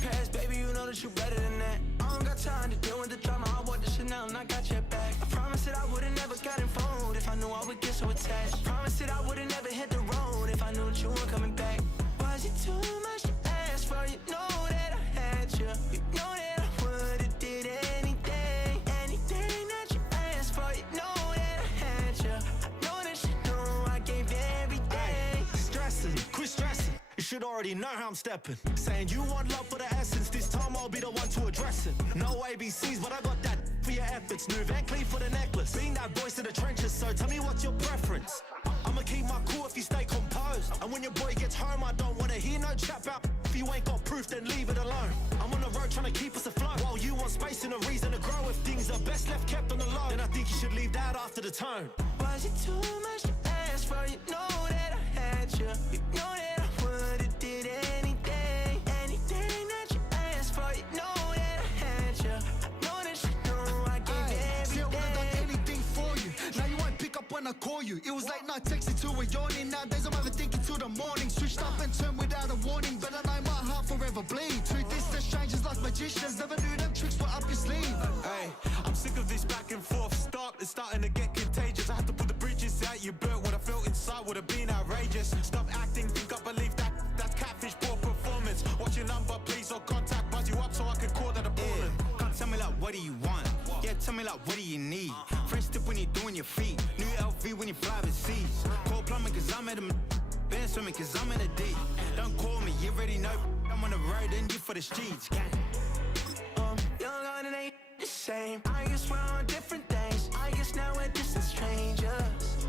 past, baby, you know that you're better than that. I don't got time to deal with the drama, I want the Chanel and I got your back. I promise that I would've never got involved if I knew I would get so attached. I promise that I would've never hit the road if I knew that you weren't coming back. Was it too much to ask for? You know that I had you. You know that I would've did anything, anything that you asked for. You know that I had you. I know that you know I gave everything. Ay, stressing, quit stressing. You should already know how I'm stepping. Saying you want love for the essence, this time I'll be the one to address it. No ABCs, but I got that for your efforts. New Van Cleef for the necklace. Being that voice in the trenches, so tell me what's your preference. I'ma keep my cool if you stay composed. And when your boy gets home, I don't wanna hear no chat about. If you ain't got proof, then leave it alone. I'm on the road trying to keep us afloat, while you want space and a reason to grow. If things are best left kept on the low, then I think you should leave that after the tone. Was it too much to ask for? You know that I had you. You know that I would've did anything, anything that you asked for. You know that I had you. I know that you know I gave everything. See, I would've done anything for you. Now you won't pick up when I call you. It was late night texting till we're yawning. Nowadays I'm overthinking till the morning. Switched up and turned without a warning, but I know my heart forever bleed. Two distant strangers like magicians, never knew them tricks were up your sleeve. Hey, I'm sick of this back and forth. It's starting to get contagious. I had to put the bridges out you built. What I felt inside would have been outrageous. Stop acting, think I believe that's catfish, poor performance. What's your number, please, or contact, buzz you up so I can call that appalling. Can't tell me like, what do you want? Yeah, tell me like, what do you need? Fresh tip when you're doing your feet. New LV when you fly overseas. Call plumbing cause I'm at a been swimming cause I'm in a deep. Don't call me, you already know I'm on the road and you for the streets. Young and it ain't the same. I guess we're on different things. I guess now we're distant strangers.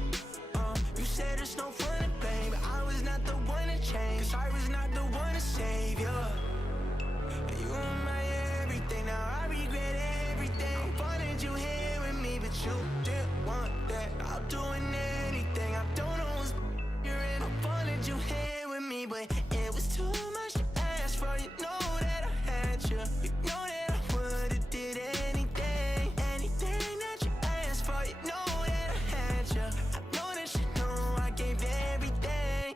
You said there's no fun to blame, but I was not the one to change. Cause I was not the one to save you. And you were my everything. Now I regret everything. I wanted you here with me, but you didn't want that. I'm doing anything. I don't know what's you're in. I wanted you here with me, but it was too much to ask for. You know that I had you. You know that I would've did anything, anything that you asked for. You know that I had you. I know that you know I gave everything.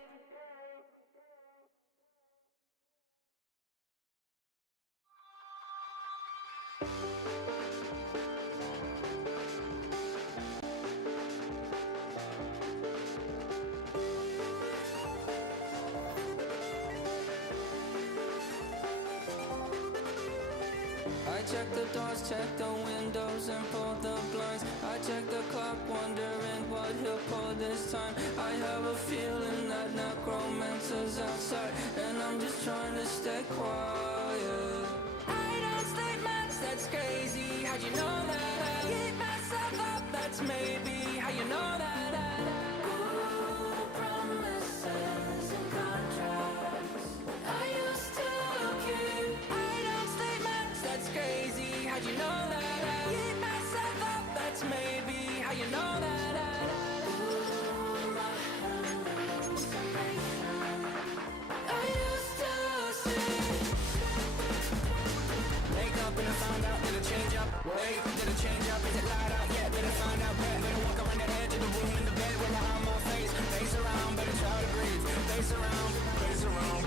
I check the doors, check the windows and pull the blinds. I check the clock, wondering what he'll pull this time. I have a feeling that necromancer's outside, and I'm just trying to stay quiet. I don't sleep much, that's crazy. How'd you know that? Keep myself up, that's maybe how you know that. Ooh, promises and contracts I used to keep. I don't sleep much, that's crazy. How'd you know that? Keep myself up, that's maybe how you know that. Ooh, my hallucination I used to see. Wake up and I found out, did it change up? Wait, did it change up? Is it light out? Yeah, did it find out? Better walk around the edge of the room in the bed with my arm on face. Face around, better try to breathe. Face around, face around.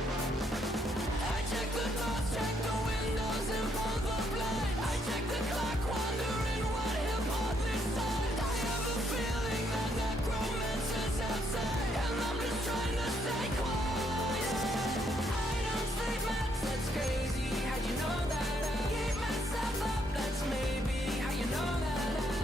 I check the doors, check the windows and pull the blind. I check the clock, wondering what he'll pull this time. I have a feeling that necromancer's outside, and I'm just trying to stay quiet. I don't sleep much, that's crazy. How'd you know that? I keep myself up, that's maybe how you know that.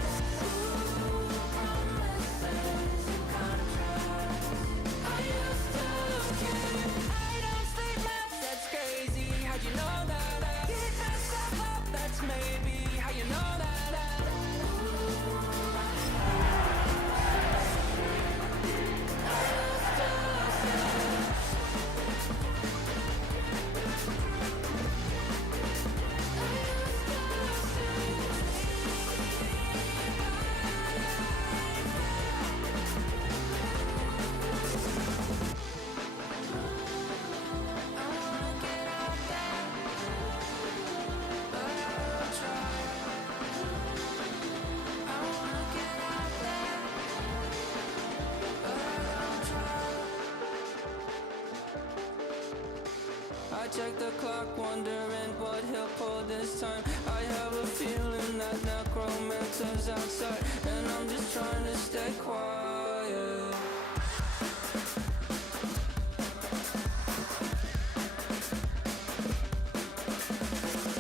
check the clock, wondering what he'll pull this time. I have a feeling that necromancer's outside, and I'm just trying to stay quiet.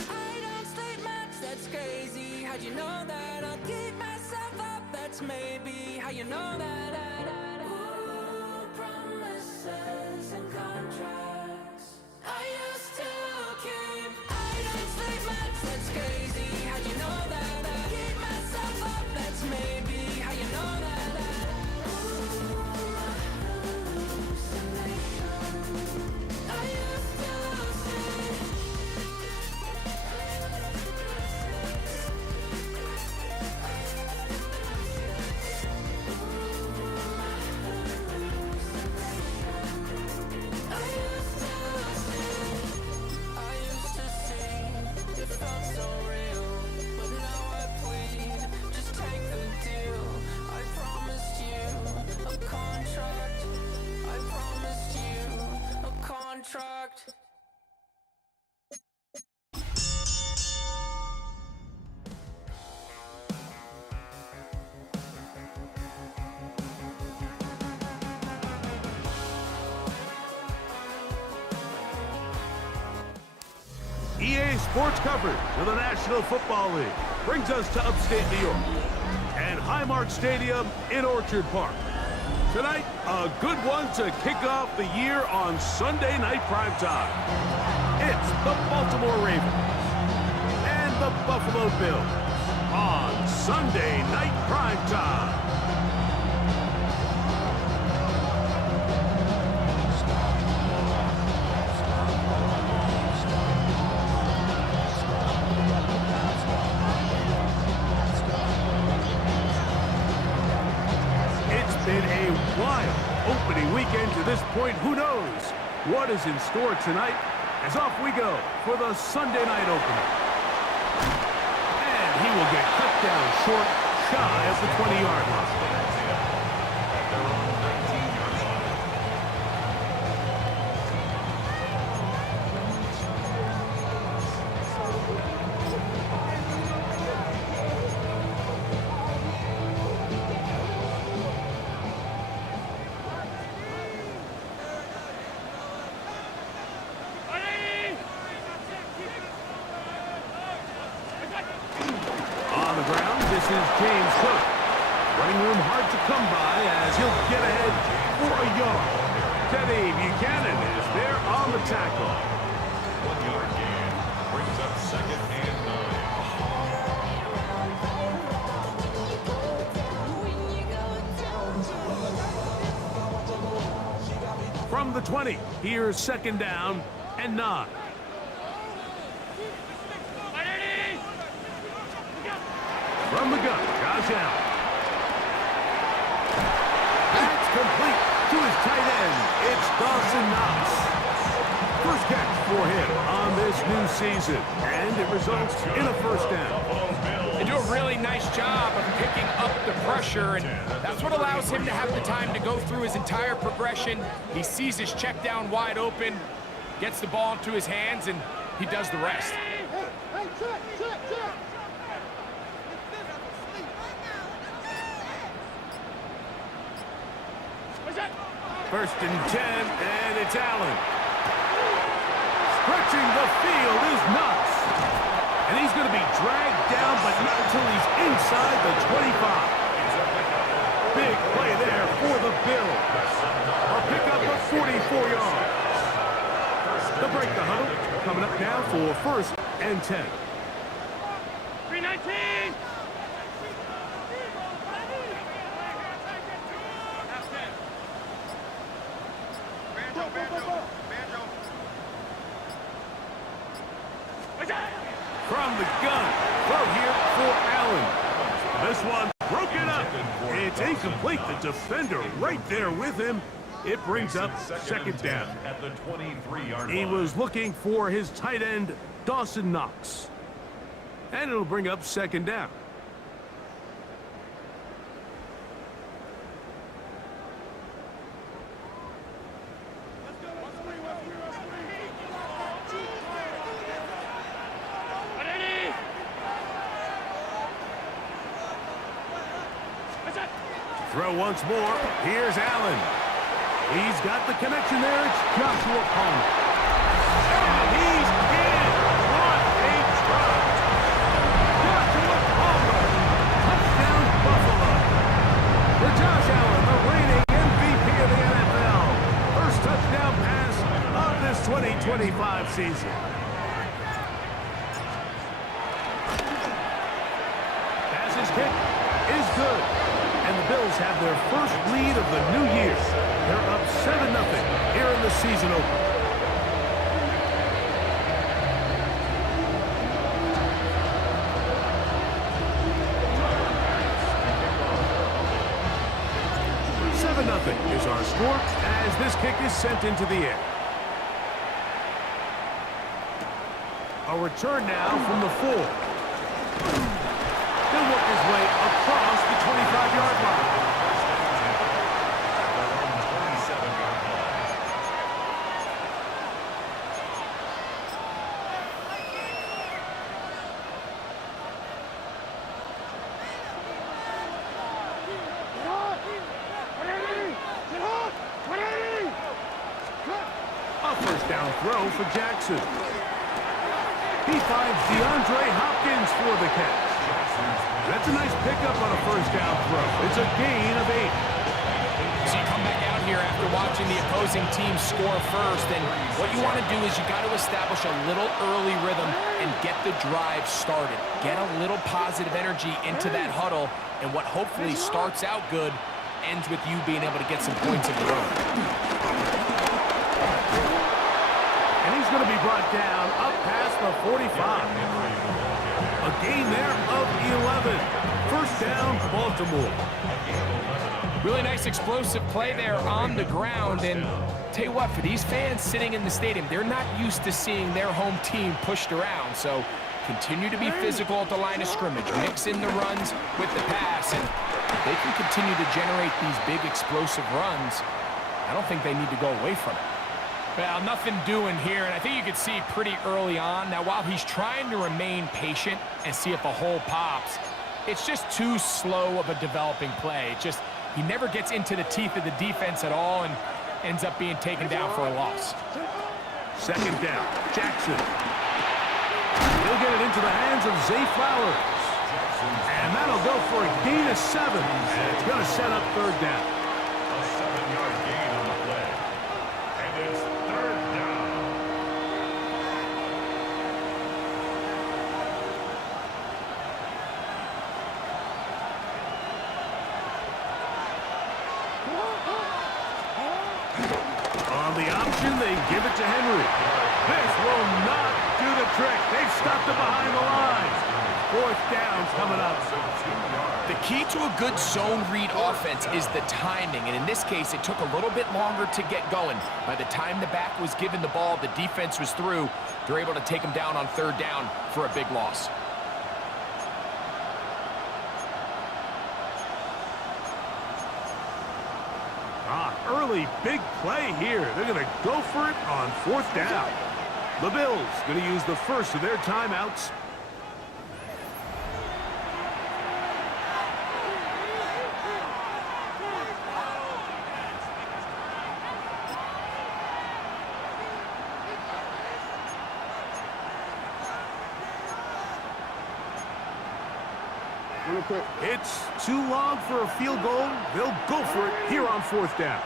I don't sleep much, that's crazy. How'd you know that? I'll keep myself up, that's maybe how you know that. Ooh, promises and contracts I used to keep. I don't sleep much, that's crazy. How'd you know that? I keep myself up, that's maybe how you know that. Ooh, my hallucination. I used to say. Contract. EA Sports coverage of the National Football League brings us to upstate New York and Highmark Stadium in Orchard Park. Tonight, a good one to kick off the year on Sunday night primetime. It's the Baltimore Ravens and the Buffalo Bills on Sunday night primetime. Been a wild opening weekend to this point. Who knows what is in store tonight as off we go for the Sunday night opener. And he will get cut down short, shy of the 20-yard line. James Cook. Running room hard to come by as he'll get ahead for a yard. Teddy Buchanan is there on the tackle. 1 yard gain brings up 2nd and 9. From the 20, here's 2nd down and 9. From the gun, Josh Allen. That's complete to his tight end. It's Dawson Knox. First catch for him on this new season, and it results in a 1st down. They do a really nice job of picking up the pressure, and that's what allows him to have the time to go through his entire progression. He sees his check down wide open, gets the ball into his hands, and he does the rest. First and 10, and it's Allen. Stretching the field is Knox. And he's going to be dragged down, but not until he's inside the 25. Big play there for the Bills. A pickup of 44 yards. They'll break the huddle. Coming up now for 1st and 10. 319! From the gun, throw here for Allen. This one broken up. It's incomplete. The defender right there with him. It brings up 2nd down. At the 23-yard line. He was looking for his tight end, Dawson Knox. And it'll bring up 2nd down. Throw once more. Here's Allen. He's got the connection there. It's Joshua Palmer. And he's in. What a try. Joshua Palmer. Touchdown, Buffalo. For Josh Allen, the reigning MVP of the NFL. First touchdown pass of this 2025 season. Pass kick is good. And the Bills have their first lead of the new year. They're up 7-0 here in the season opener. Is our score as this kick is sent into the air. A return now from the 4. He'll work his way across the 25-yard line. Throw for Jackson. He finds DeAndre Hopkins for the catch. That's a nice pickup on a first down throw. It's a gain of 8. So you come back out here after watching the opposing team score first, and what you want to do is you got to establish a little early rhythm and get the drive started. Get a little positive energy into that huddle, and what hopefully starts out good ends with you being able to get some points of your own. Going to be brought down up past the 45. A gain there of 11. First down, Baltimore. Really nice explosive play there on the ground. And tell you what, for these fans sitting in the stadium, they're not used to seeing their home team pushed around. So continue to be physical at the line of scrimmage. Mix in the runs with the pass. And if they can continue to generate these big explosive runs, I don't think they need to go away from it. Well, nothing doing here, and I think you can see pretty early on. Now, while he's trying to remain patient and see if a hole pops, it's just too slow of a developing play. He never gets into the teeth of the defense at all and ends up being taken down for a loss. Second down, Jackson. He'll get it into the hands of Zay Flowers. And that'll go for a gain of 7. And it's going to set up third down. A 7-yard gain on the play. And it's third down. On the option, they give it to Henry. This will not do the trick. They've stopped it behind the line. Fourth down's coming up. The key to a good zone read offense is the timing, and in this case, it took a little bit longer to get going. By the time the back was given the ball, the defense was through. They're able to take him down on third down for a big loss. Early big play here. They're going to go for it on fourth down. The Bills going to use the first of their timeouts. It's too long for a field goal. They'll go for it here on fourth down.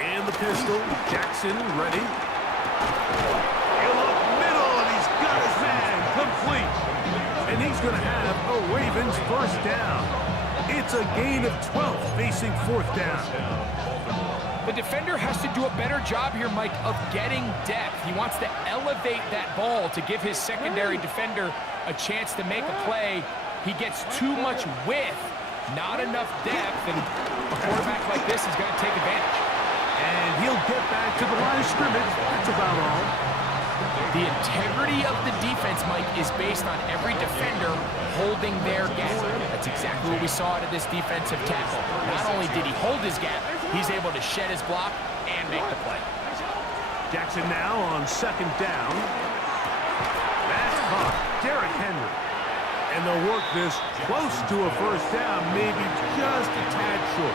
And the pistol, Jackson ready. He'll up middle, and he's got his man complete. And he's going to have a Ravens first down. It's a gain of 12 facing fourth down. The defender has to do a better job here, Mike, of getting depth. He wants to elevate that ball to give his secondary defender a chance to make a play. He gets too much width, not enough depth, and a quarterback like this is going to take advantage. And he'll get back to the line of scrimmage. That's about all. The integrity of the defense, Mike, is based on every defender holding their gap. That's exactly what we saw out of this defensive tackle. Not only did he hold his gap, he's able to shed his block and make the play. Jackson now on second down. That's caught. Derrick Henry. And And they'll work this close to a first down, maybe just a tad short.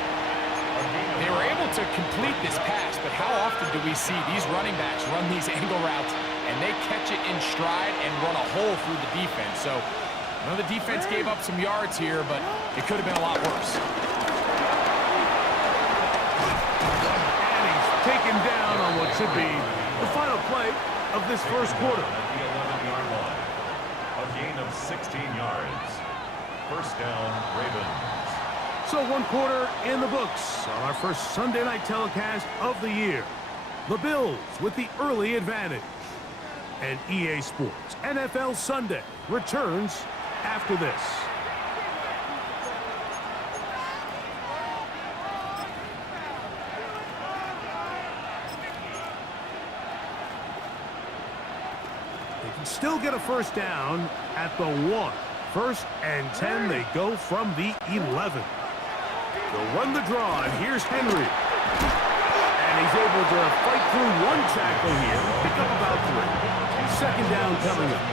They were able to complete this pass, but how often do we see these running backs run these angle routes and they catch it in stride and run a hole through the defense? So, I know the defense gave up some yards here, but it could have been a lot worse. And he's taken down on what should be the final play of this first quarter. At the 11-yard line. A gain of 16 yards. First down, Ravens. So 1 quarter in the books on our first Sunday night telecast of the year. The Bills with the early advantage. And EA Sports NFL Sunday returns after this. They can still get a first down at the 1. First and 10, they go from the 11. They'll run the draw, and here's Henry. And he's able to fight through 1 tackle here, pick up about 3. Second down coming up.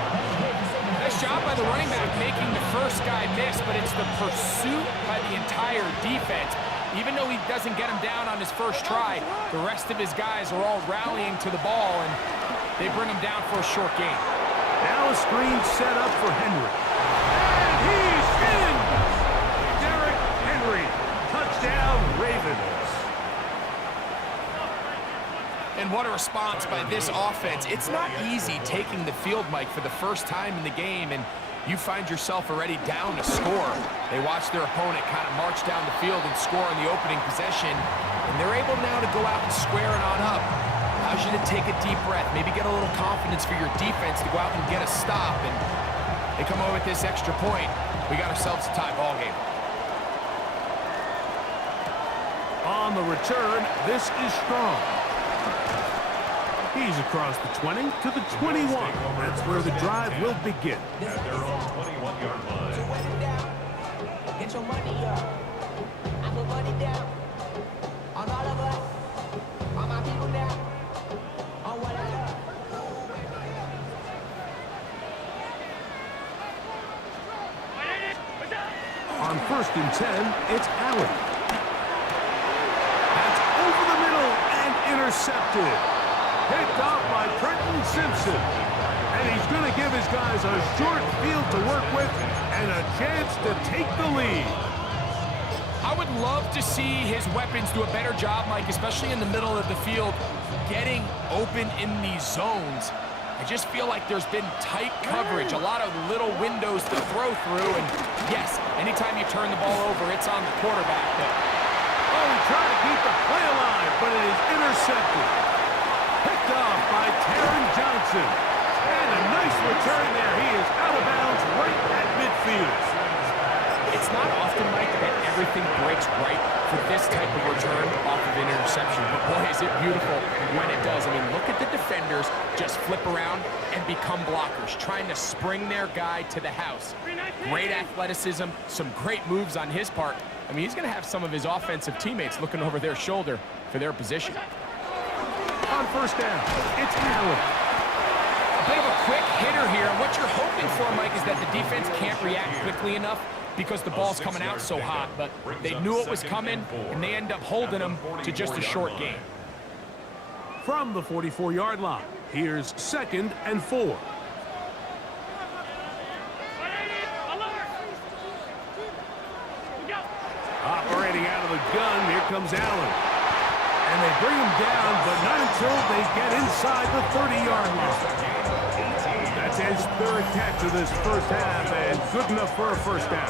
Nice job by the running back making the first guy miss, but it's the pursuit by the entire defense. Even though he doesn't get him down on his first try, the rest of his guys are all rallying to the ball, and they bring him down for a short gain. Now a screen set up for Henry. And he's in! Derrick Henry. Touchdown, Ravens. And what a response by this offense. It's not easy taking the field, Mike, for the first time in the game, and you find yourself already down to score. They watch their opponent kind of march down the field and score on the opening possession, and they're able now to go out and square it on up. Allows you to take a deep breath, maybe get a little confidence for your defense to go out and get a stop, and they come away with this extra point. We got ourselves a tie ball game. On the return, this is Strong. He's across the 20 to the 21. That's where the drive will begin. At their own 21-yard line. Get your money up. I put money down. On all of us. On my people now. On what I love. On first and 10, it's Allen. That's over the middle and intercepted. Picked off by Trenton Simpson. And he's going to give his guys a short field to work with and a chance to take the lead. I would love to see his weapons do a better job, Mike, especially in the middle of the field, getting open in these zones. I just feel like there's been tight coverage, a lot of little windows to throw through, and yes, anytime you turn the ball over, it's on the quarterback. But oh, he tried to keep the play alive, but it is intercepted. Picked off by Taron Johnson. And a nice return there. He is out of bounds right at midfield. It's not often, Mike, that everything breaks right for this type of return off of an interception. But boy, is it beautiful when it does. I mean, look at the defenders just flip around and become blockers, trying to spring their guy to the house. Great athleticism, some great moves on his part. I mean, he's going to have some of his offensive teammates looking over their shoulder for their position. On first down, it's Allen. A bit of a quick hitter here, and what you're hoping for, Mike, is that the defense can't react quickly enough because the ball's coming out so hot, but they knew it was coming, and they end up holding them to just a short gain. From the 44-yard line, here's second and 4. Operating out of the gun, here comes Allen. And they bring him down, but not until they get inside the 30-yard line. That's his 3rd catch of this first half, and good enough for a first down.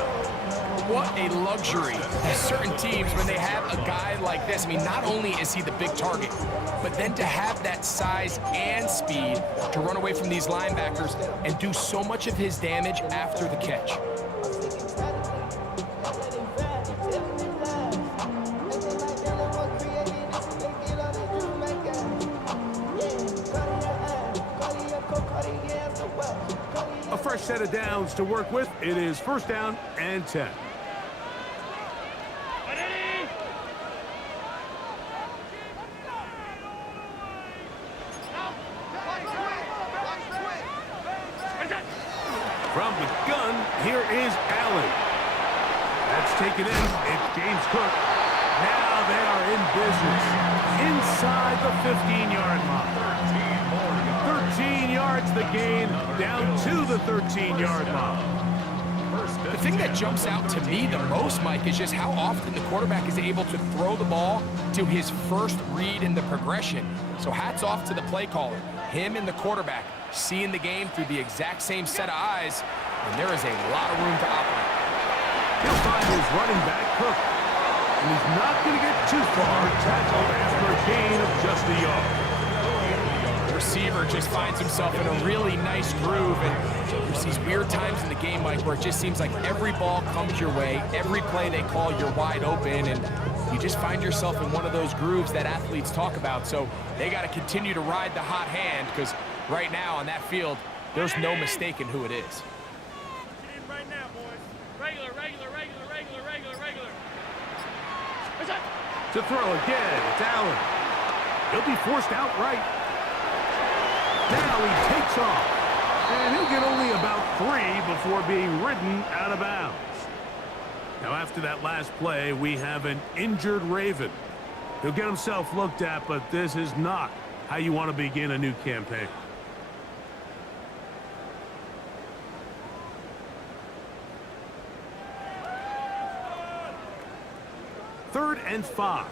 What a luxury. There's certain teams, when they have a guy like this, I mean, not only is he the big target, but then to have that size and speed to run away from these linebackers and do so much of his damage after the catch. A fresh set of downs to work with. It is first down and 10. From the gun, Here is Allen. That's taken in. It's James Cook. Now they are in business inside the 15-yard line. 13 yards the gain, down to the 13-yard line. The thing that jumps out to me the most, Mike, is just how often the quarterback is able to throw the ball to his first read in the progression. So hats off to the play caller. Him and the quarterback seeing the game through the exact same set of eyes, and there is a lot of room to operate. He'll find his running back, Cook. And he's not going to get too far. Tackled after a gain of just a yard. The receiver just finds himself in a really nice groove, and there's these weird times in the game, Mike, where it just seems like every ball comes your way, every play they call, you're wide open, and you just find yourself in one of those grooves that athletes talk about. So they got to continue to ride the hot hand, because right now on that field, there's no mistaking who it is. Right now, boys. Regular. To throw again, it's Allen. He'll be forced outright. Now he takes off. And he'll get only about 3 before being ridden out of bounds. Now after that last play, we have an injured Raven. He'll get himself looked at, but this is not how you want to begin a new campaign. Third and 5.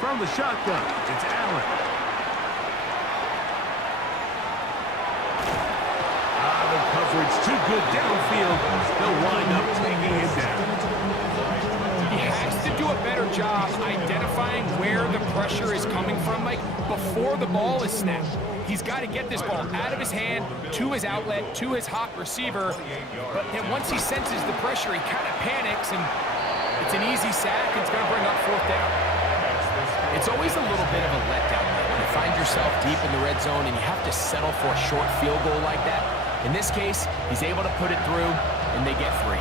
From the shotgun, it's Allen. The coverage too good downfield. They'll wind up taking it down. He has to do a better job identifying where the pressure is coming from, Mike, before the ball is snapped. He's got to get this ball out of his hand, to his outlet, to his hot receiver. But then once he senses the pressure, he kind of panics, and it's an easy sack. It's going to bring up 4th down. It's always a little bit of a letdown. You find yourself deep in the red zone, and you have to settle for a short field goal like that. In this case, he's able to put it through, and they get 3.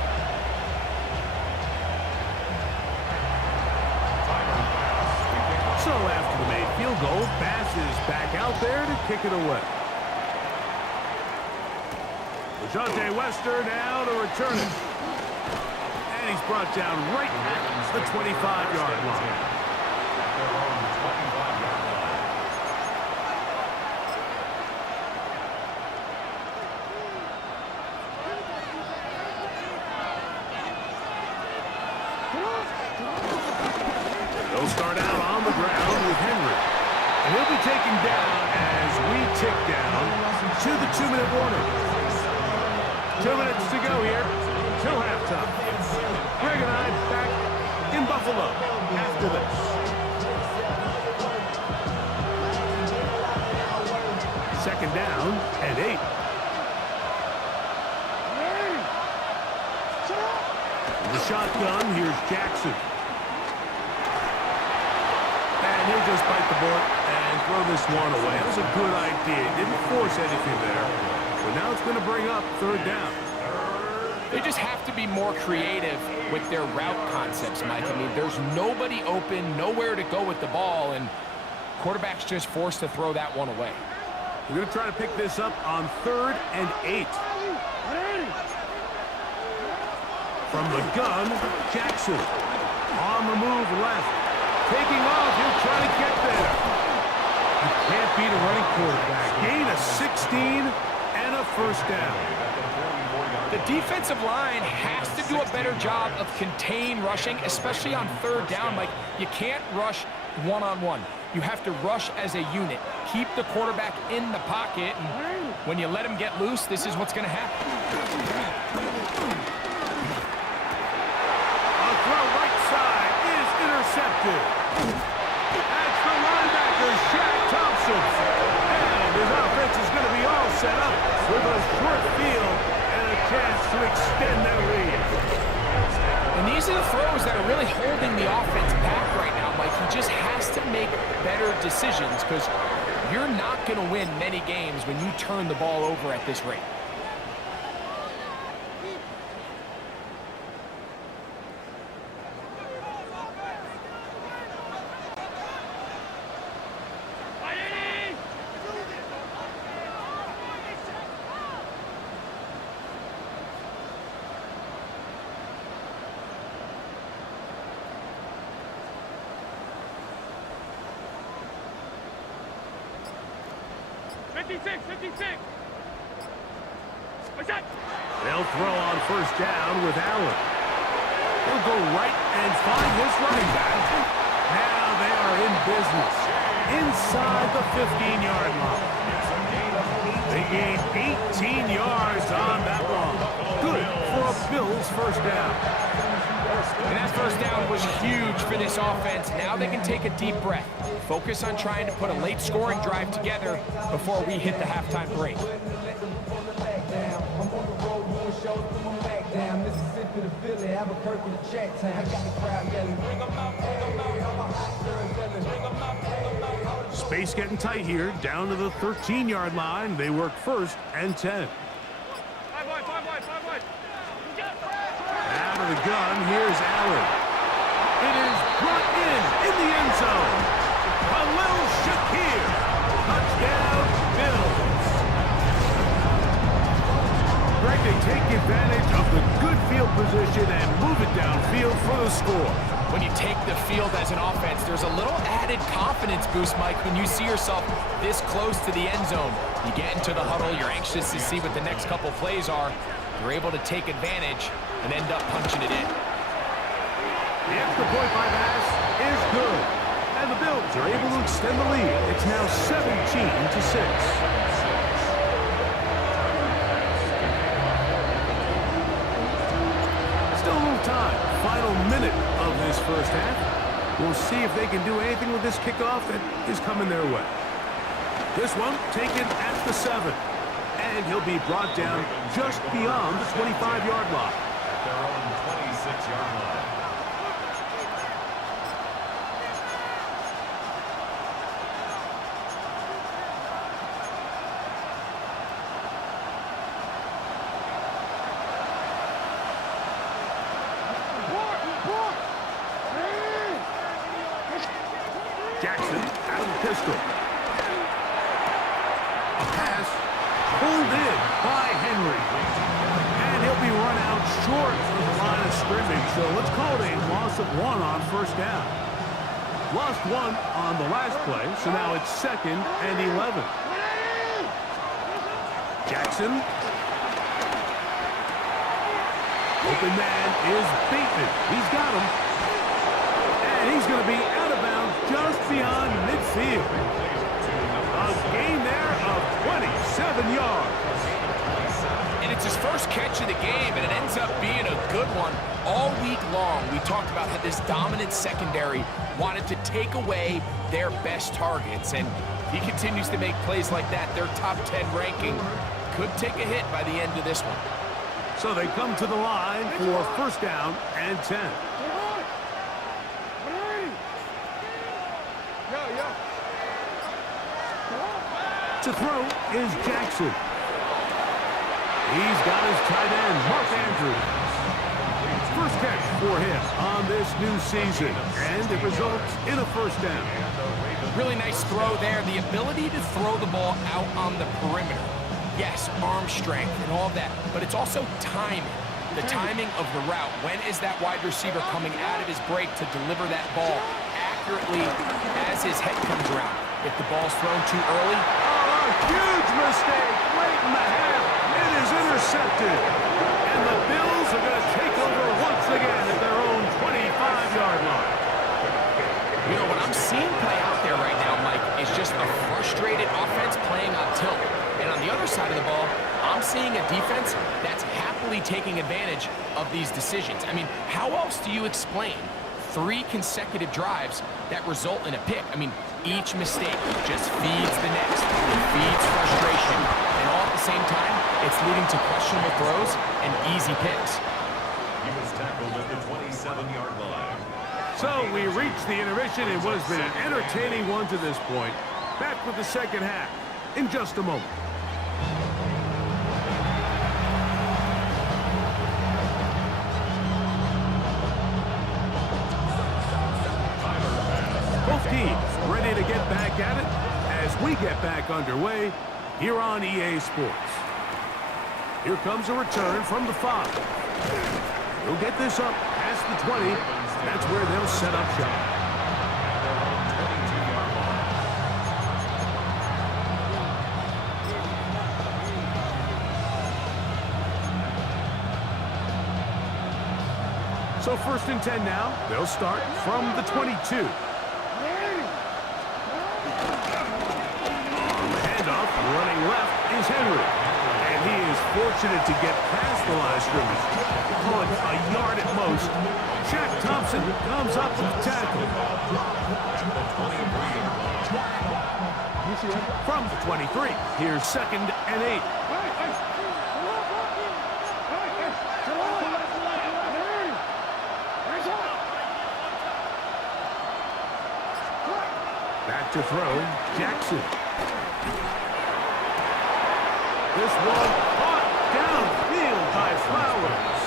So after the made field goal, Bass is back out there to kick it away. Dejounte Wester now to return it. And he's brought down right at the 25-yard line. They'll start out on the ground with Henry. And he'll be taken down as we tick down to the 2-minute warning. 2 minutes to go here till halftime. Greg and I back in Buffalo after this. Second down and 8. The shotgun, here's Jackson. And he'll just bite the bullet and throw this one away. That was a good idea. Didn't force anything there. But now it's going to bring up 3rd down. They just have to be more creative with their route concepts, Mike. I mean, there's nobody open, nowhere to go with the ball, and quarterback's just forced to throw that one away. We're going to try to pick this up on 3rd and 8. From the gun, Jackson. On the move left. Taking off, he'll try to get there. You can't beat a running quarterback. Gain of 16 and a 1st down. The defensive line has to do a better job of contain rushing, especially on 3rd down. Like, you can't rush one-on-one. You have to rush as a unit. Keep the quarterback in the pocket, and when you let him get loose, this is what's going to happen. A throw right side is intercepted. That's the linebacker, Shaq Thompson. And his offense is going to be all set up with a short field and a chance to extend their lead. And these are the throws that are really holding the offense back right now, Mike. He just has to make better decisions, because you're not going to win many games when you turn the ball over at this rate. 56, 56. What's that? They'll throw on first down with Allen. He'll go right and find his running back. Now they are in business inside the 15-yard line. They gained 18 yards on that one. Good for a Bills first down. And that first down was huge for this offense. Now they can take a deep breath. Focus on trying to put a late scoring drive together before we hit the halftime break. Space getting tight here, down to the 13-yard line. They work first and 10. 5 wide, 5 wide, 5 wide. Out of the gun, here's Allen. It is brought in the end zone. Khalil Shakir. Touchdown, Bills. Greg, they take advantage of the good field position and move it downfield for the score. When you take the field as an offense, there's a little added confidence boost, Mike, when you see yourself this close to the end zone. You get into the huddle, you're anxious to see what the next couple plays are. You're able to take advantage and end up punching it in. The extra point by pass is good. And the Bills are able to extend the lead. It's now 17-6. Time. Final minute of this first half. We'll see if they can do anything with this kickoff that is coming their way. This one taken at the 7. And he'll be brought down just beyond the 25-yard line. At their own 26-yard line. Jackson out of the pistol. A pass pulled in by Henry. And he'll be run out short of the line of scrimmage. So let's call it a loss of 1 on first down. Lost 1 on the last play, so now it's 2nd and 11. Jackson. Open man is Bateman. He's got him. And he's going to be out of bounds just beyond midfield. A gain there of 27 yards. And it's his first catch of the game, and it ends up being a good one. All week long, we talked about how this dominant secondary wanted to take away their best targets, and he continues to make plays like that. Their top 10 ranking could take a hit by the end of this one. So they come to the line for first down and 10. To throw is Jackson. He's got his tight end, Mark Andrews. First catch for him on this new season, and it results in a first down. Really nice throw there. The ability to throw the ball out on the perimeter. Yes, arm strength and all that, but it's also timing. The timing of the route. When is that wide receiver coming out of his break to deliver that ball accurately as his head comes around? If the ball's thrown too early, huge mistake late in the half. It is intercepted. And the Bills are going to take over once again at their own 25-yard line. You know, what I'm seeing play out there right now, Mike, is just a frustrated offense playing on tilt. And on the other side of the ball, I'm seeing a defense that's happily taking advantage of these decisions. I mean, how else do you explain 3 consecutive drives that result in a pick? I mean, each mistake just feeds the next. It feeds frustration. And all at the same time, it's leading to questionable throws and easy picks. He was tackled at the 27-yard line. So we reached the intermission. It was an entertaining one to this point. Back with the second half in just a moment. Both teams ready to get back at it as we get back underway here on EA Sports. Here comes a return from the 5. He'll get this up past the 20. That's where they'll set up shop. So 1st and 10 now. They'll start from the 22. On the handoff, running left is Henry. And he is fortunate to get past the line of scrimmage. Call it a yard at most. Shaq Thompson comes up with the tackle. From the 23, here's 2nd and 8. Back to throw, Jackson. This one caught downfield by Flowers.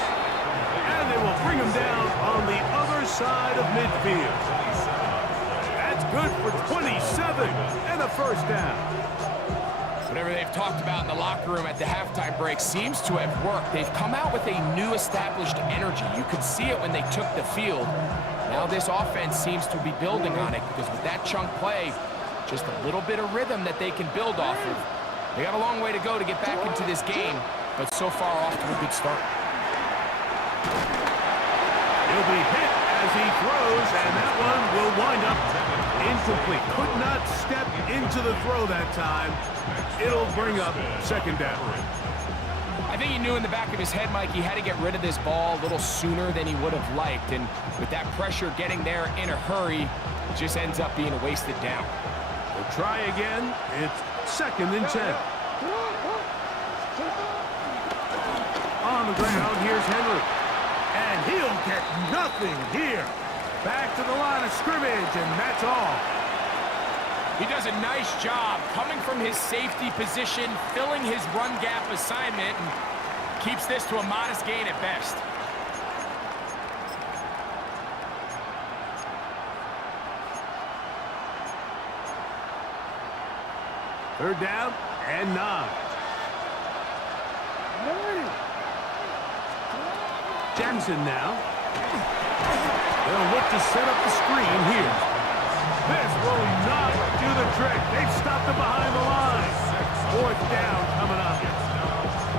And they will bring him down on the other side of midfield. That's good for 27 and a 1st down. Whatever they've talked about in the locker room at the halftime break seems to have worked. They've come out with a new established energy. You could see it when they took the field. Now this offense seems to be building on it because with that chunk play, just a little bit of rhythm that they can build off of. They got a long way to go to get back into this game, but so far off to a good start. He'll be hit as he throws, and that one will wind up incomplete. Could not step into the throw that time. It'll bring up 2nd down. I think he knew in the back of his head, Mike, he had to get rid of this ball a little sooner than he would have liked. And with that pressure getting there in a hurry, it just ends up being a wasted down. We'll try again. It's 2nd and 10. On the ground, here's Henry. And he'll get nothing here. Back to the line of scrimmage, and that's all. He does a nice job coming from his safety position, filling his run gap assignment, and keeps this to a modest gain at best. Third down and 9. Jackson now. They'll look to set up the screen here. This will not do the trick. They've stopped him behind the line. 4th down coming up.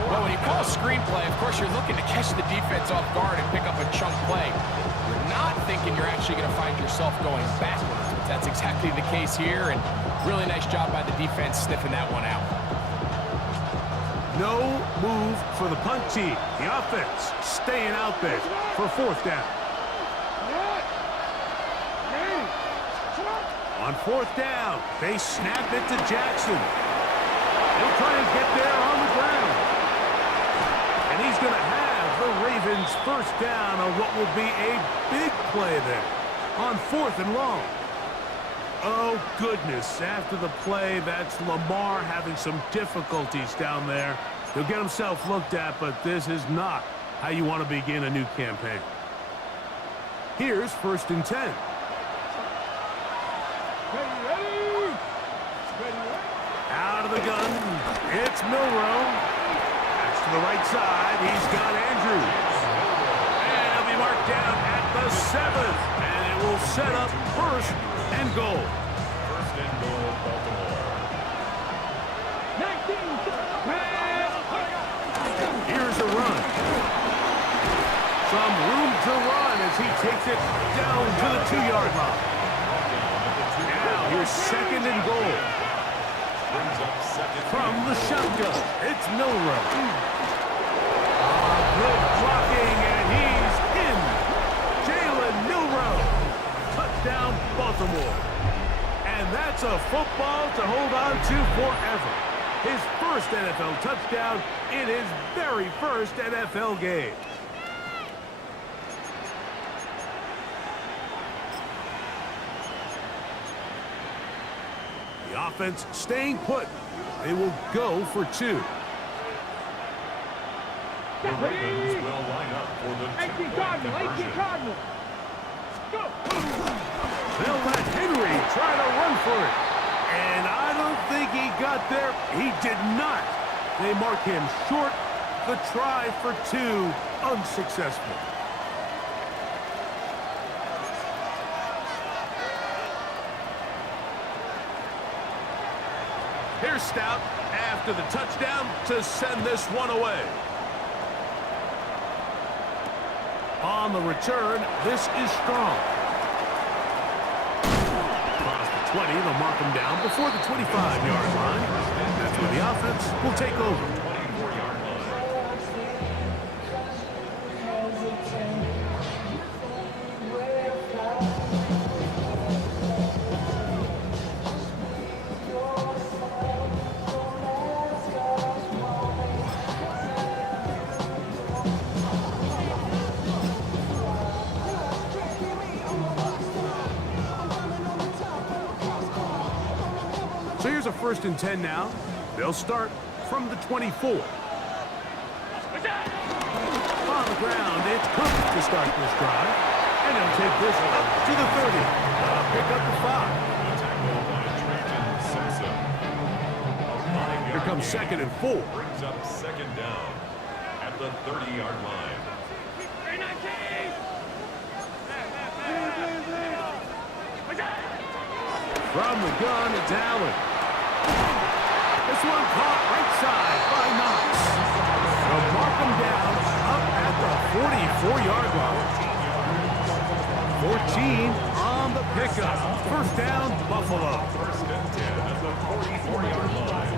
Well, when you call a screenplay, of course you're looking to catch the defense off guard and pick up a chunk play. You're not thinking you're actually going to find yourself going backwards. But that's exactly the case here, and really nice job by the defense sniffing that one out. No move for the punt team. The offense staying out there for 4th down. On 4th down, they snap it to Jackson. They'll try and get there on the ground. And he's going to have the Ravens 1st down on what will be a big play there on 4th and long. Oh, goodness. After the play, that's Lamar having some difficulties down there. He'll get himself looked at, but this is not how you want to begin a new campaign. Here's 1st and 10. Out of the gun, it's Milroe. That's to the right side. He's got Andrews. And he'll be marked down at the 7th. And it will set up 1st and goal. 1st and goal, Baltimore. Here's a run. Some room to run as he takes it down to the 2-yard line. Now here's 2nd and goal. From the shotgun, it's Milroe. Good blocking, and he's in. Jalen Milroe. Touchdown, Baltimore. And that's a football to hold on to forever. His 1st NFL touchdown in his very 1st NFL game. The offense staying put. They will go for 2. The Ravens will line up for the 2-point conversion. Go! They'll let Henry try to run for it. And I don't think he got there. He did not. They mark him short. The try for 2, unsuccessful. Here's Stout after the touchdown to send this one away. On the return, this is strong. Across the 20, they'll mark him down before the 25-yard line. That's where the offense will take over. 24-yard line. So here's a 1st and 10 now. They'll start from the 24. On the ground, it's Cook to start this drive. And he'll take this up to the 30. Pick up the 5. Tackle by Trenton Simpson. Here comes 2nd and 4. Brings up 2nd down at the 30-yard line. From the gun, it's Allen. This one caught right side by Knox. They'll mark him down up at the 44-yard line. 14 on the pickup. 1st down, Buffalo. 1st and 10 at the 44-yard line.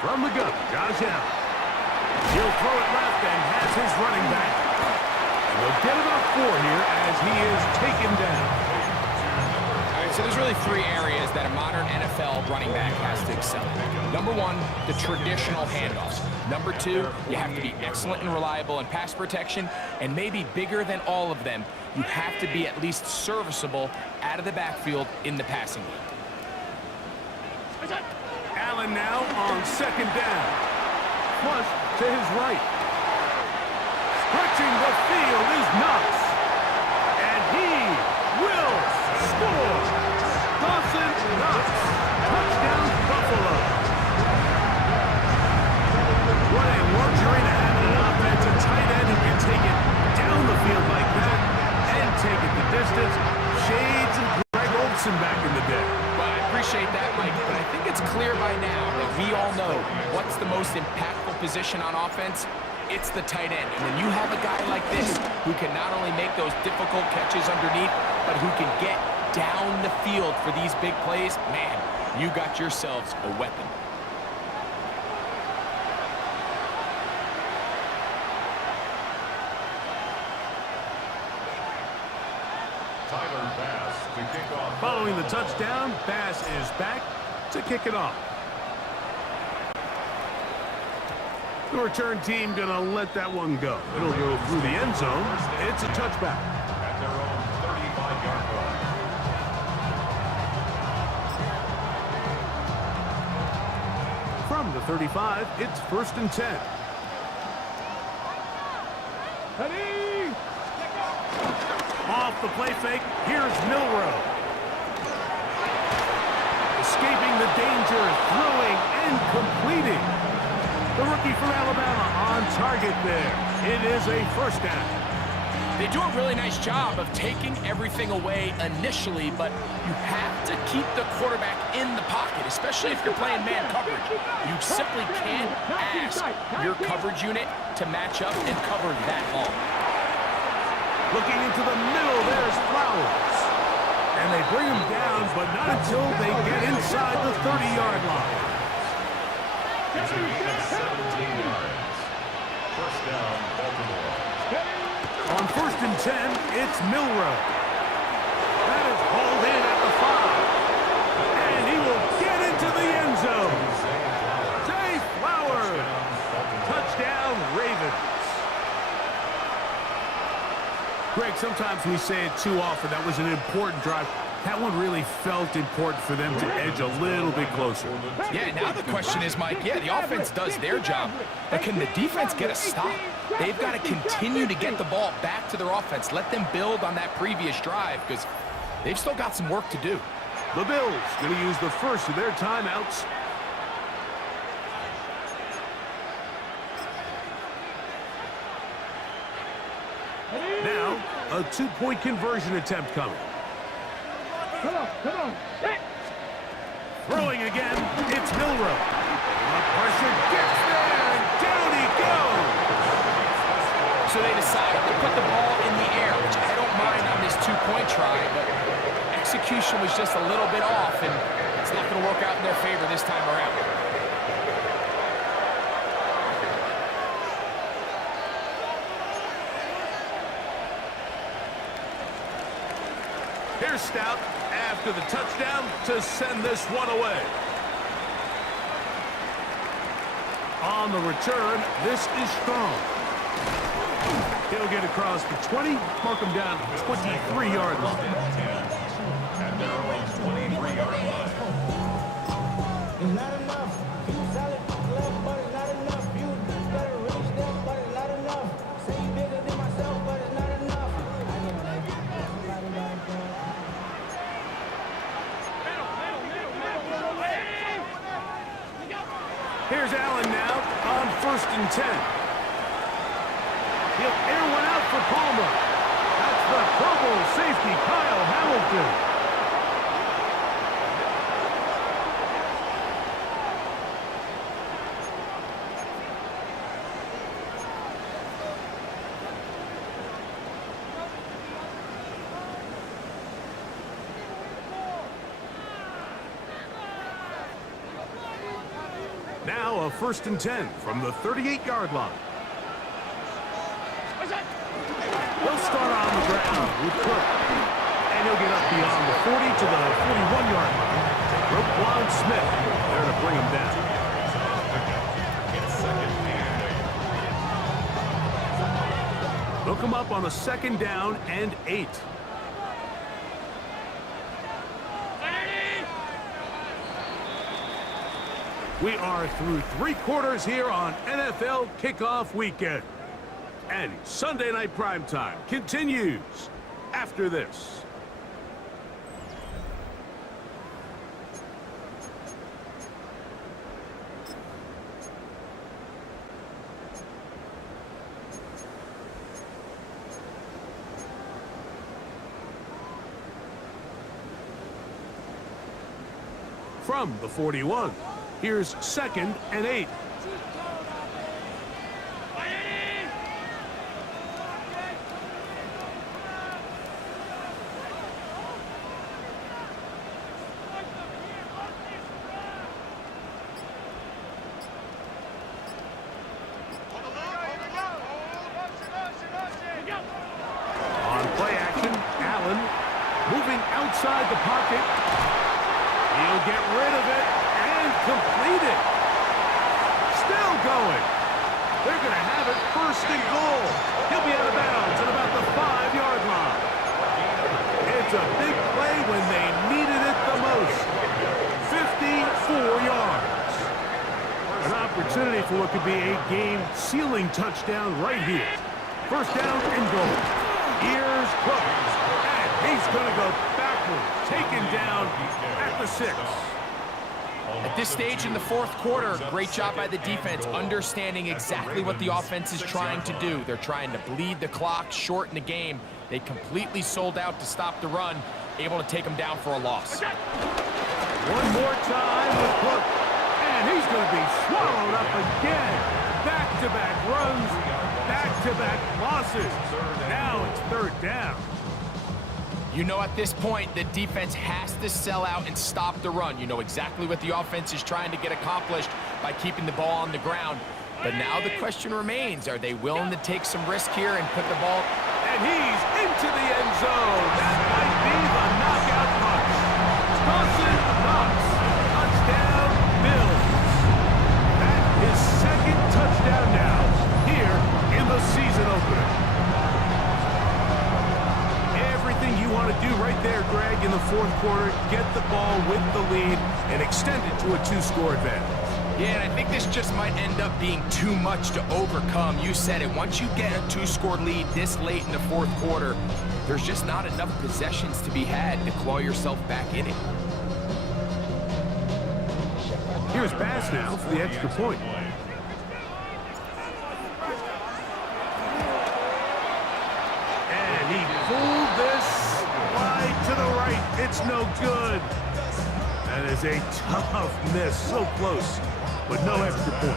From the gun, Josh Allen. He'll throw it left and has his running back. We'll get about 4 here as he is taken down. All right, so there's really 3 areas that a modern NFL running back has to excel in. Number 1, the traditional handoffs. Number 2, you have to be excellent and reliable in pass protection. And maybe bigger than all of them, you have to be at least serviceable out of the backfield in the passing game. Allen now on 2nd down. Flush to his right. Stretching the field is Knox. And he will score. Dawson Knox. Touchdown, Buffalo. What a luxury to have an offensive tight end who can take it down the field like that and take it the distance. Shades of Greg Olsen back in the day. Well, I appreciate that, Mike, but I think it's clear by now that we all know what's the most impactful position on offense. It's the tight end. And when you have a guy like this who can not only make those difficult catches underneath, but who can get down the field for these big plays, man, you got yourselves a weapon. Tyler Bass to kick off. Following the touchdown, Bass is back to kick it off. The return team gonna let that one go. It'll go through the end zone. It's a touchback. At their own 35-yard line. From the 35, it's 1st and 10. Off the play fake, here's Milrow. Escaping the danger, throwing and completing. The rookie from Alabama on target there. It is a 1st down. They do a really nice job of taking everything away initially, but you have to keep the quarterback in the pocket, especially if you're playing man coverage. You simply can't ask your coverage unit to match up and cover that ball. Looking into the middle, there's Flowers. And they bring him down, but not until they get inside the 30-yard line. It's a gain of 17 yards. 1st down, Baltimore. On 1st and 10, it's Milrow. That is hauled in at the 5. And he will get into the end zone. Zay Flowers. Touchdown, Ravens. Greg, sometimes we say it too often. That was an important drive. That one really felt important for them to edge a little bit closer. Yeah, now the question is, Mike, yeah, the offense does their job, but can the defense get a stop? They've got to continue to get the ball back to their offense. Let them build on that previous drive because they've still got some work to do. The Bills going to use the first of their timeouts. Now, a 2-point conversion attempt coming. Come on. again, it's Milrow. The pressure gets there, and down he goes. So they decided to put the ball in the air, which I don't mind on this two-point try, but execution was just a little bit off, and it's not going to work out in their favor this time around. Here's Stout after the touchdown to send this one away. On the return, this is Strong. He'll get across the 20, mark him down to the 23-yard line. At their own 23-yard line. It's not enough. You solid left, but it's not enough. You better reach them, but it's not enough. Say you bigger than myself, but it's not enough. I know that. Somebody got it done. Here's Allen now on 1st and 10. He'll air one out for Palmer. That's the Pro Bowl safety, Kyle Hamilton. Now a 1st and 10 from the 38-yard line. He'll start on the ground with Cook. And he'll get up beyond the 40 to the 41-yard line. Roquan Smith there to bring him down. They'll come up on a 2nd down and 8. We are through 3 quarters here on NFL Kickoff Weekend. And Sunday Night Primetime continues after this. From the 41. Here's 2nd and 8. On play action, Allen moving outside the pocket. He'll get rid of it. Complete it. Still going. They're going to have it 1st and goal. He'll be out of bounds at about the 5-yard line. It's a big play when they needed it the most. 54 yards. An opportunity for what could be a game-sealing touchdown right here. 1st down and goal. Here's Cook. And he's going to go backwards. Taken down at the 6. At this stage in the 4th quarter, great job by the defense, understanding exactly what the offense is trying to do. They're trying to bleed the clock, shorten the game. They completely sold out to stop the run, able to take them down for a loss. One more time with Cook, and he's going to be swallowed up again. Back-to-back runs, back-to-back losses. Now it's 3rd down. You know at this point, the defense has to sell out and stop the run. You know exactly what the offense is trying to get accomplished by keeping the ball on the ground. But now the question remains, are they willing to take some risk here and put the ball... And he's into the end zone. That might be the knockout punch. Dawson Knox. Touchdown, Bills. That is 2nd touchdown now here in the season opener. Everything you want to do right there, Greg, in the 4th quarter, get the ball with the lead and extend it to a 2-score advantage. Yeah, and I think this just might end up being too much to overcome. You said it. Once you get a 2-score lead this late in the 4th quarter, there's just not enough possessions to be had to claw yourself back in it. Here's Bass now for the extra point. He pulled this wide to the right. It's no good. That is a tough miss, so close, but no extra point.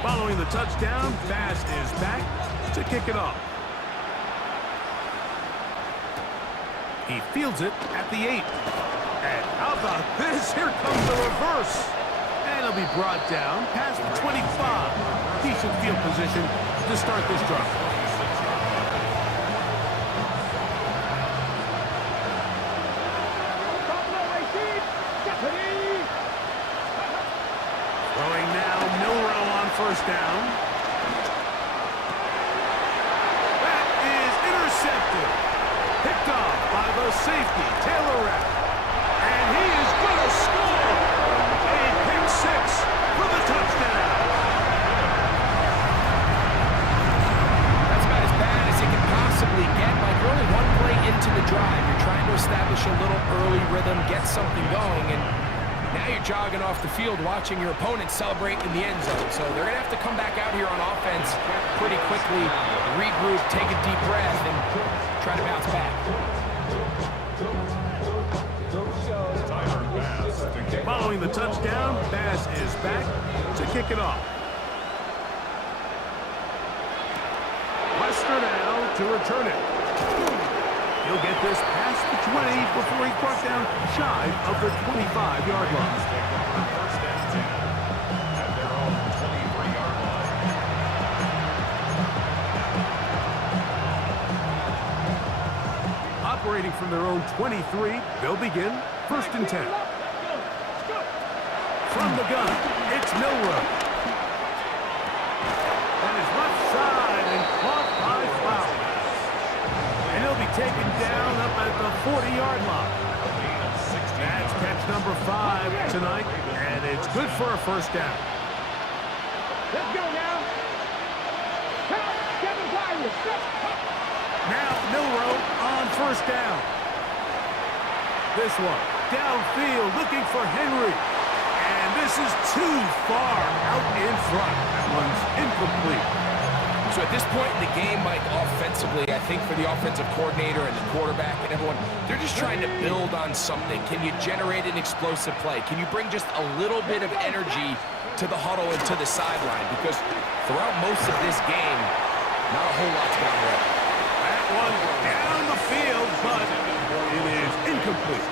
Following the touchdown, Bass is back to kick it off. He fields it at the 8. And how about this? Here comes the reverse. And it'll be brought down past the 25. Decent field position to start this drive. Throwing now, Milrow on first down. That is intercepted. Picked off by the safety, Taylor Rapp. And he is going to score. A pick six for the touchdown. That's about as bad as it can possibly get. Like, we're only one play into the drive. You're trying to establish a little early rhythm, get something going, and now you're jogging off the field watching your opponent celebrate in the end zone. So they're going to have to come back out here on offense pretty quickly, regroup, take a deep breath, and try to bounce back. Following the touchdown, Bass is back to kick it off. Lester now to return it. He'll get this past the 20 before he's brought down shy of the 25-yard line. First and 10 at their own 23-yard line. Operating from their own 23, they'll begin first and 10. From the gun, it's Milrow. On his left side and caught by Flowers. And he'll be taken down up at the 40-yard line. That's catch number 5 tonight, and it's good for a first down. Let's go now. Kevin Byron. Now Milrow on first down. This one downfield looking for Henry. And this is too far out in front. That one's incomplete. So at this point in the game, Mike, offensively, I think for the offensive coordinator and the quarterback and everyone, they're just trying to build on something. Can you generate an explosive play? Can you bring just a little bit of energy to the huddle and to the sideline? Because throughout most of this game, not a whole lot's gone right. That one down the field, but it is incomplete.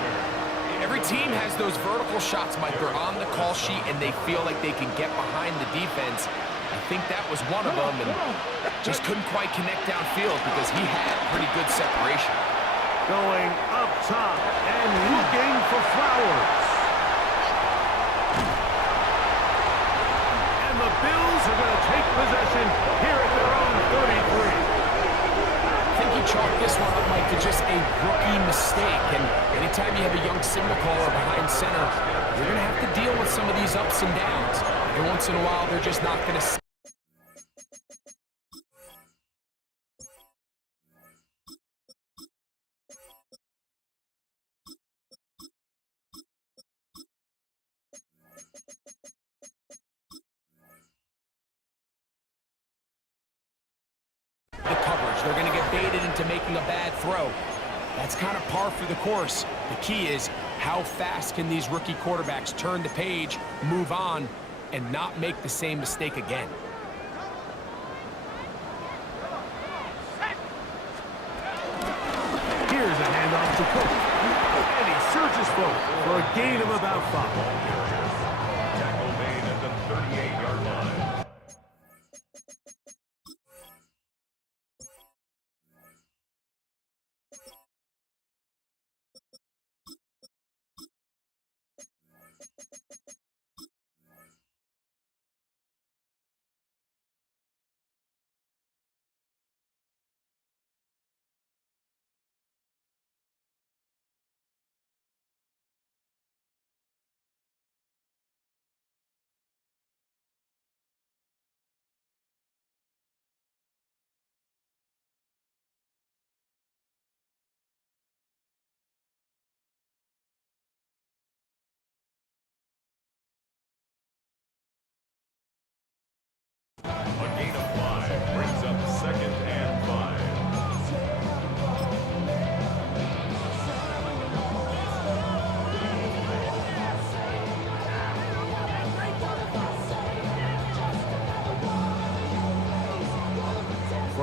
Every team has those vertical shots, Mike. They're on the call sheet, and they feel like they can get behind the defense. I think that was one of them, and just couldn't quite connect downfield because he had pretty good separation. Going up top and looking for Flowers. And the Bills are going to take possession here at their own 33. I think you chalk this one up, Mike, to just a rookie mistake. And anytime you have a young signal caller behind center, you're going to have to deal with some of these ups and downs. Every once in a while, they're just not going to... the coverage. They're going to get baited into making a bad throw. That's kind of par for the course. The key is how fast can these rookie quarterbacks turn the page, move on, and not make the same mistake again. Here's a handoff to Cook. And he surges forward for a gain of about 5. Tackle made at the 38-yard line. A gain of 5 brings up second and 5.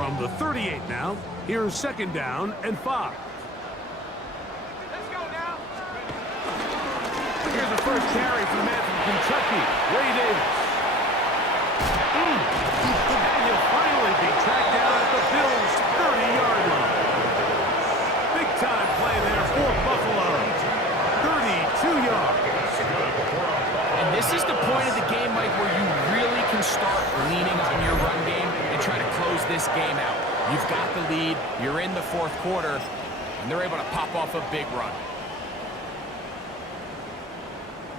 From the 38 now, here's 2nd down and 5. Let's go now. Here's the first carry for the man from Kentucky, Ray Davis. And he'll finally be tracked down at the Bills' 30-yard line. Big-time play there for Buffalo. 32 yards. And this is the point of the game, Mike, where you really can start leaning on your run game and try to close this game out. You've got the lead, you're in the 4th quarter, and they're able to pop off a big run.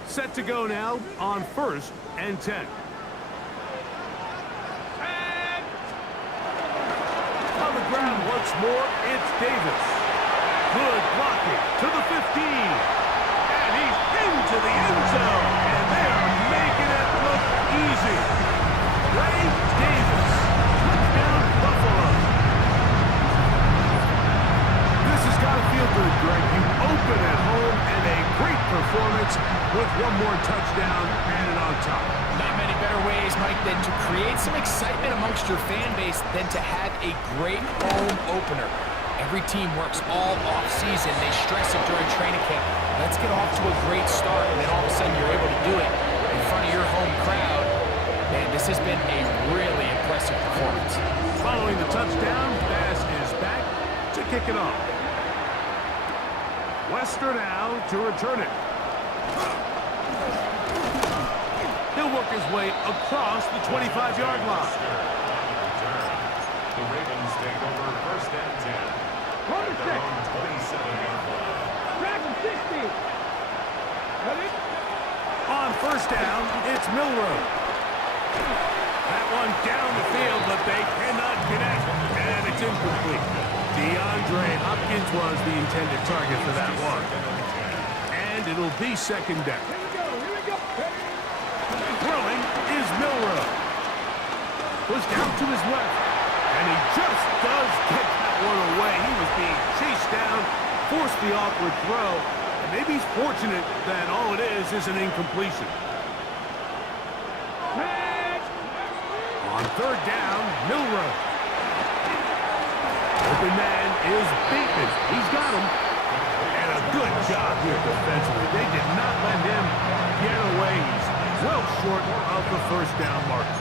Set to go now on 1st and 10. On the ground once more, it's Davis. Good blocking to the 15. And he's into the end zone. And they are making it look easy. Ray Davis. Touchdown, Buffalo. This has got to feel good, Greg. You open at home and a great performance with one more touchdown and on top. Not many better ways, Mike, than to create some excitement amongst your fan base than to have a great home opener. Every team works all off-season. They stress it during training camp. Let's get off to a great start, and then all of a sudden you're able to do it in front of your home crowd. Man, this has been a really impressive performance. Following the touchdown, Bass is back to kick it off. Wester now to return it. He'll work his way across the 25-yard line. The Ravens take over 1st and 10. Hold it, Their own 27-yard line. Drag him 60. Ready? On 1st down, it's Milroe. That one down the field, but they cannot connect, and it's incomplete. DeAndre Hopkins was the intended target for that one. And it'll be 2nd down. Here we go. Here we go. Throwing is Milroe. Pushed out to his left. And he just does get that one away. He was being chased down, forced the awkward throw. And maybe he's fortunate that all it is an incompletion. On 3rd down, Milroe. Open man is Bateman. He's got him. And a good job here defensively. They did not let him get away. He's well short of the 1st down marker.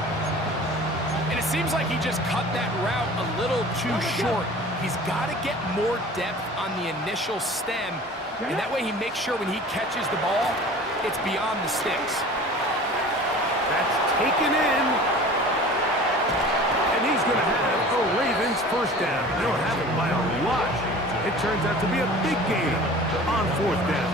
And it seems like he just cut that route a little too short. He's got to get more depth on the initial stem, and that way he makes sure when he catches the ball, it's beyond the sticks. That's taken in. And he's going to have a Ravens 1st down. They'll have it by a lot. It turns out to be a big game on 4th down.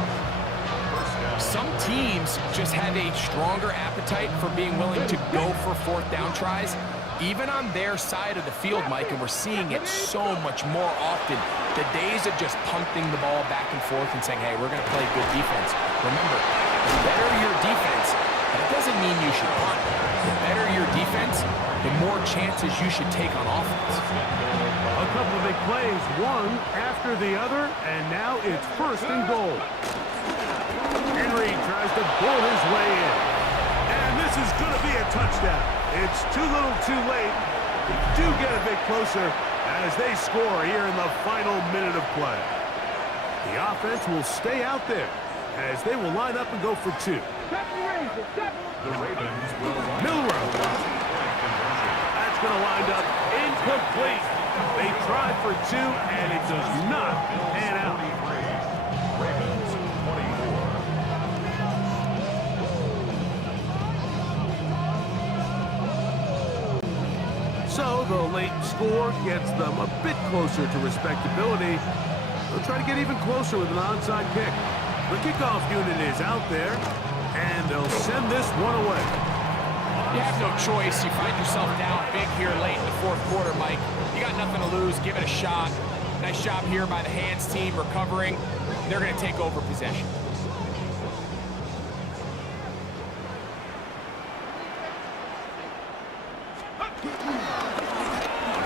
Some teams just have a stronger appetite for being willing to go for 4th down tries, even on their side of the field, Mike, and we're seeing it so much more often. The days of just punting the ball back and forth and saying, hey, we're going to play good defense. Remember, the better your defense, that doesn't mean you should punt. The better your defense, the more chances you should take on offense. A couple of big plays, one after the other, and now it's 1st and goal. Henry tries to bull his way in. And this is going to be a touchdown. It's too little too late. They do get a bit closer as they score here in the final minute of play. The offense will stay out there as they will line up and go for 2. The Ravens will Milroe. That's going to wind up incomplete. They tried for 2, and it does not pan out. Ravens 24. So the late score gets them a bit closer to respectability. They'll try to get even closer with an onside kick. The kickoff unit is out there, and they'll send this one away. You have no choice. You find yourself down big here late in the 4th quarter, Mike. You got nothing to lose. Give it a shot. Nice job here by the hands team recovering. They're going to take over possession.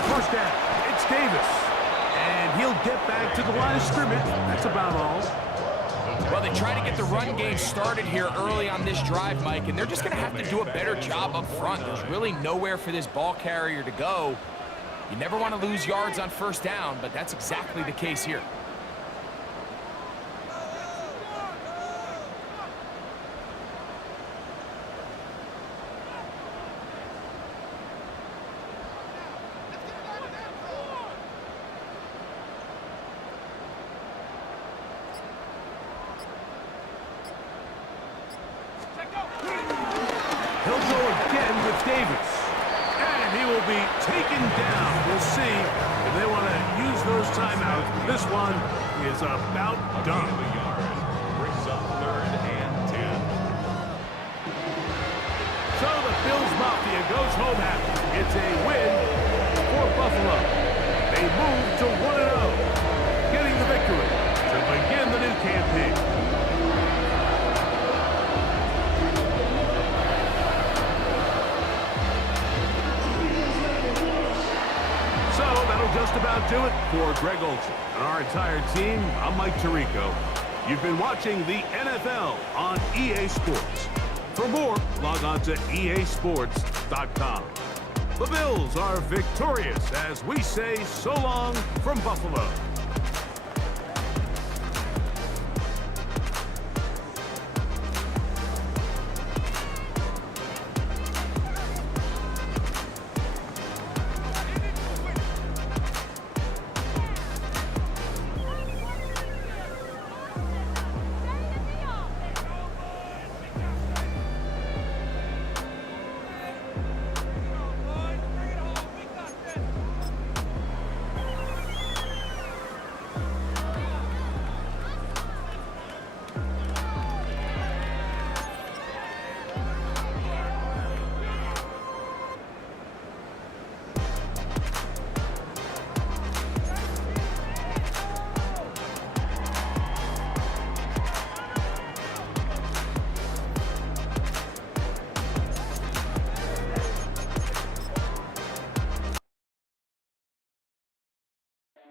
First down, it's Davis. And he'll get back to the line of scrimmage. That's about all. Well, they try to get the run game started here early on this drive, Mike, and they're just going to have to do a better job up front. There's really nowhere for this ball carrier to go. You never want to lose yards on first down, but that's exactly the case here. He'll go again with Davis. And he will be taken down. We'll see if they want to use those timeouts. This one is about done. A yard. Brings up 3rd and 10. So the Bills Mafia goes home happy. It's a win for Buffalo. They move to 1-0, getting the victory to begin the new campaign. So that'll just about do it for Greg Olson and our entire team. I'm Mike Tirico. You've been watching the NFL on EA Sports. For more, log on to easports.com. The Bills are victorious as we say so long from Buffalo.